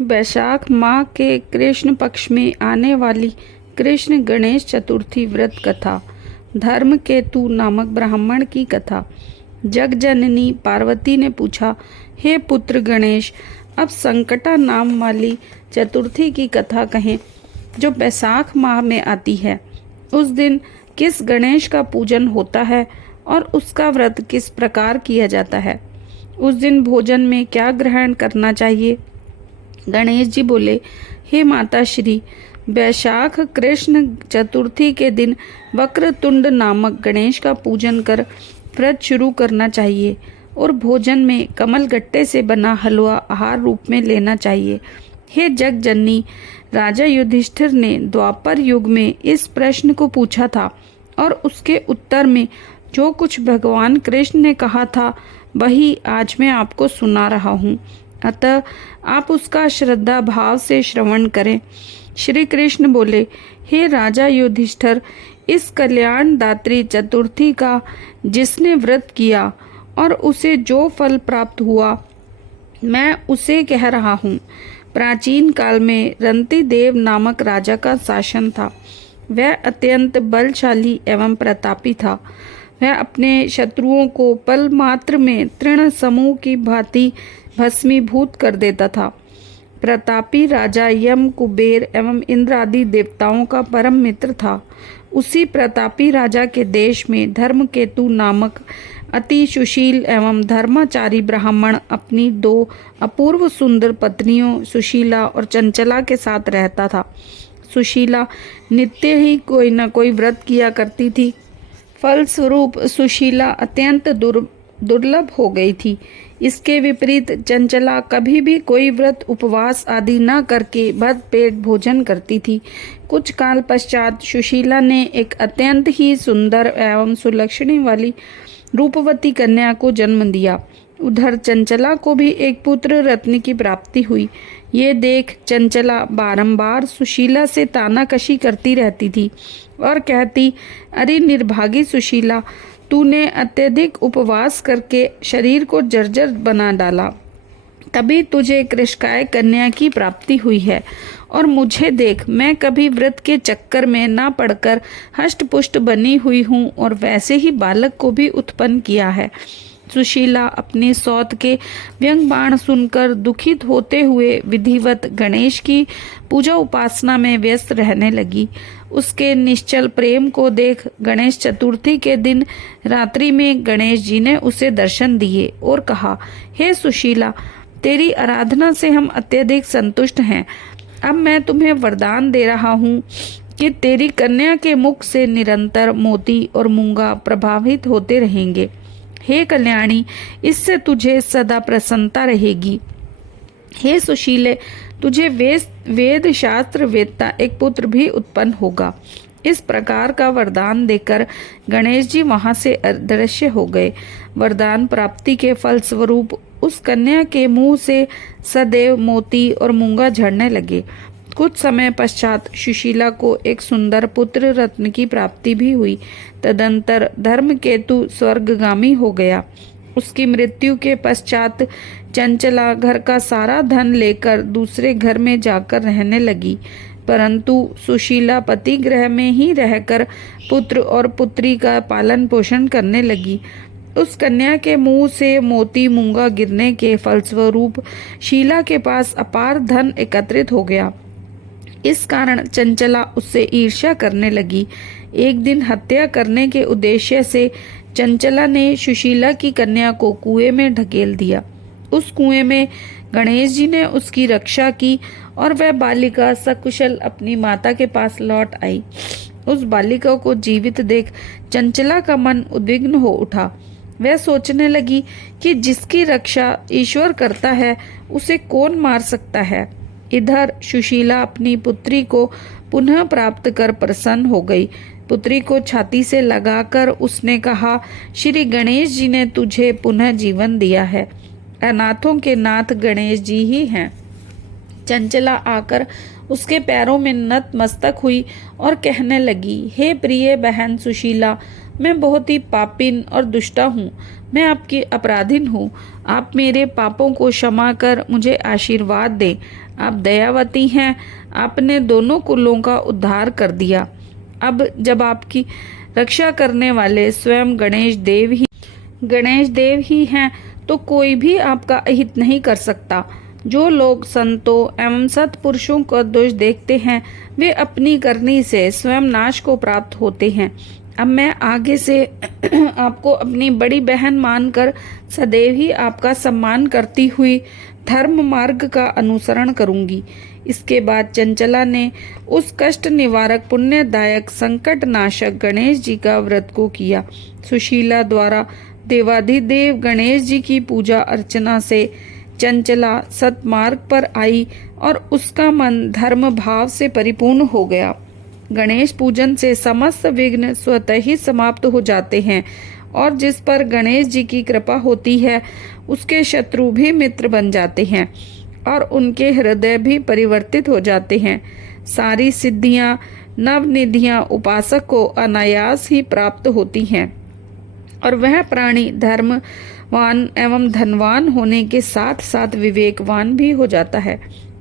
वैशाख माह के कृष्ण पक्ष में आने वाली कृष्ण गणेश चतुर्थी व्रत कथा। धर्म केतु नामक ब्राह्मण की कथा। जगजननी पार्वती ने पूछा, हे पुत्र गणेश, अब संकटा नाम वाली चतुर्थी की कथा कहें जो वैशाख माह में आती है। उस दिन किस गणेश का पूजन होता है और उसका व्रत किस प्रकार किया जाता है। उस दिन भोजन में क्या ग्रहण करना चाहिए। गणेश जी बोले, हे माता श्री, वैशाख कृष्ण चतुर्थी के दिन वक्रतुंड नामक गणेश का पूजन कर व्रत शुरू करना चाहिए और भोजन में कमल गट्टे से बना हलवा आहार रूप में लेना चाहिए। हे जगजननी, राजा युधिष्ठिर ने द्वापर युग में इस प्रश्न को पूछा था और उसके उत्तर में जो कुछ भगवान कृष्ण ने कहा था वही आज मैं आपको सुना रहा हूँ। अतः आप उसका श्रद्धा भाव से श्रवण करें। श्री कृष्ण बोले, हे राजा युधिष्ठिर, इस कल्याण दात्री चतुर्थी का जिसने व्रत किया और उसे जो फल प्राप्त हुआ मैं उसे कह रहा हूँ। प्राचीन काल में रंती देव नामक राजा का शासन था। वह अत्यंत बलशाली एवं प्रतापी था। वह अपने शत्रुओं को पल मात्र में तृण समूह की भांति भस्मीभूत कर देता था। प्रतापी राजा यम, कुबेर एवं इंद्र आदि देवताओं का परम मित्र था। उसी प्रतापी राजा के देश में धर्मकेतु नामक अति सुशील एवं धर्माचारी ब्राह्मण अपनी दो अपूर्व सुंदर पत्नियों सुशीला और चंचला के साथ रहता था। सुशीला नित्य ही कोई न कोई व्रत किया करती थी। फलस्वरूप सुशीला अत्यंत दुर्लभ हो गई थी। इसके विपरीत चंचला कभी भी कोई व्रत उपवास आदि न करके भर पेट भोजन करती थी। कुछ काल पश्चात सुशीला ने एक अत्यंत ही सुंदर एवं सुलक्षणी वाली रूपवती कन्या को जन्म दिया। उधर चंचला को भी एक पुत्र रत्न की प्राप्ति हुई। ये देख चंचला बारंबार सुशीला से तानाकशी करती रहती थी और कहती, अरे निर्भागी सुशीला, तूने अत्यधिक उपवास करके शरीर को जर्जर बना डाला, तभी तुझे कृष्णकाय कन्या की प्राप्ति हुई है। और मुझे देख, मैं कभी व्रत के चक्कर में ना पड़कर हष्टपुष्ट बनी हुई हूँ और वैसे ही बालक को भी उत्पन्न किया है। सुशीला अपनी सौत के व्यंग बाण सुनकर दुखित होते हुए विधिवत गणेश की पूजा उपासना में व्यस्त रहने लगी। उसके निश्चल प्रेम को देख गणेश चतुर्थी के दिन रात्रि में गणेश जी ने उसे दर्शन दिए और कहा, हे सुशीला, तेरी आराधना से हम अत्यधिक संतुष्ट हैं। अब मैं तुम्हें वरदान दे रहा हूँ कि तेरी कन्या के मुख से निरंतर मोती और मूंगा प्रभावित होते रहेंगे। हे कल्याणी, इससे तुझे सदा प्रसन्नता रहेगी। हे सुशीले, तुझे वेद शास्त्र वेदता एक पुत्र भी उत्पन्न होगा। इस प्रकार का वरदान देकर गणेश जी वहां से अदृश्य हो गए। वरदान प्राप्ति के फलस्वरूप उस कन्या के मुंह से सदैव मोती और मूंगा झड़ने लगे। कुछ समय पश्चात सुशीला को एक सुंदर पुत्र रत्न की प्राप्ति भी हुई। तदंतर धर्मकेतु स्वर्गगामी हो गया। उसकी मृत्यु के पश्चात चंचला घर का सारा धन लेकर दूसरे घर में जाकर रहने लगी, परंतु सुशीला पति गृह में ही रहकर पुत्र और पुत्री का पालन पोषण करने लगी। उस कन्या के मुंह से मोती मूंगा गिरने के फलस्वरूप शीला के पास अपार धन एकत्रित हो गया। इस कारण चंचला उससे ईर्ष्या करने लगी। एक दिन हत्या करने के उद्देश्य से चंचला ने सुशीला की कन्या को कुएं में ढकेल दिया। उस कुएं में गणेश जी ने उसकी रक्षा की और वह बालिका सकुशल अपनी माता के पास लौट आई। उस बालिका को जीवित देख चंचला का मन उद्विग्न हो उठा। वह सोचने लगी कि जिसकी रक्षा ईश्वर करता है उसे कौन मार सकता है। इधर सुशीला अपनी पुत्री को पुनः प्राप्त कर प्रसन्न हो गई। पुत्री को छाती से लगाकर उसने कहा, श्री गणेश जी ने तुझे पुनः जीवन दिया है। अनाथों के नाथ गणेश जी ही हैं। चंचला आकर उसके पैरों में नतमस्तक हुई और कहने लगी, हे प्रिय बहन सुशीला, मैं बहुत ही पापिन और दुष्टा हूँ। मैं आपकी अपराधीन हूँ। आप मेरे पापों को क्षमा कर मुझे आशीर्वाद दें। आप दयावती हैं। आपने दोनों कुलों का उद्धार कर दिया। अब जब आपकी रक्षा करने वाले स्वयं गणेश देव ही हैं, तो कोई भी आपका अहित नहीं कर सकता। जो लोग संतों एवं सत्पुरुषों का दोष देखते हैं, वे अपनी करनी से स्वयं नाश को प्राप्त होते हैं। अब मैं आगे से आपको अपनी बड़ी बहन मानकर सदैव ही आपका सम्मान करती हुई धर्म मार्ग का अनुसरण करूंगी। इसके बाद चंचला ने उस कष्ट निवारक पुण्यदायक संकट नाशक गणेश जी का व्रत को किया। सुशीला द्वारा देवाधिदेव गणेश जी की पूजा अर्चना से चंचला सतमार्ग पर आई और उसका मन धर्म भाव से परिपूर्ण हो गया। गणेश पूजन से समस्त विघ्न स्वतः ही समाप्त हो जाते हैं और जिस पर गणेश जी की कृपा होती है, उसके शत्रु भी मित्र बन जाते हैं और उनके हृदय भी परिवर्तित हो जाते हैं। सारी सिद्धियां नवनिधियां उपासक को अनायास ही प्राप्त होती हैं और वह प्राणी धर्मवान एवं धनवान होने के साथ साथ विवेकवान भी हो जाता है।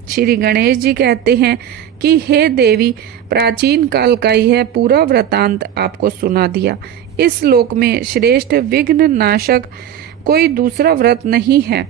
श्री गणेश जी कहते हैं कि हे देवी, प्राचीन काल का यह पूरा वृतांत आपको सुना दिया। इस लोक में श्रेष्ठ विघ्न नाशक कोई दूसरा व्रत नहीं है।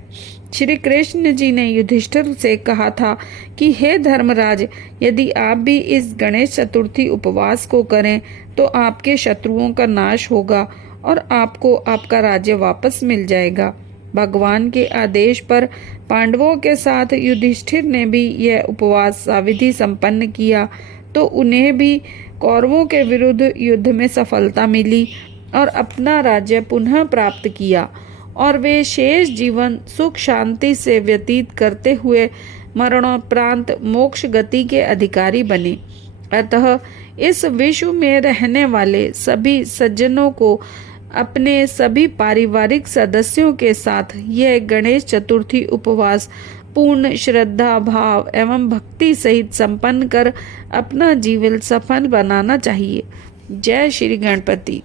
श्री कृष्ण जी ने युधिष्ठिर से कहा था कि हे धर्मराज, यदि आप भी इस गणेश चतुर्थी उपवास को करें तो आपके शत्रुओं का नाश होगा और आपको आपका राज्य वापस मिल जाएगा। भगवान के आदेश पर पांडवों के साथ युधिष्ठिर ने भी यह उपवास साविधि संपन्न किया तो उन्हें भी कौरवों के विरुद्ध युद्ध में सफलता मिली और अपना राज्य पुनः प्राप्त किया और वे शेष जीवन सुख शांति से व्यतीत करते हुए मरणोपरांत मोक्ष गति के अधिकारी बने। अतः इस विश्व में रहने वाले सभी सज्जनों को अपने सभी पारिवारिक सदस्यों के साथ यह गणेश चतुर्थी उपवास पूर्ण श्रद्धा भाव एवं भक्ति सहित संपन्न कर अपना जीवन सफल बनाना चाहिए। जय श्री गणपति।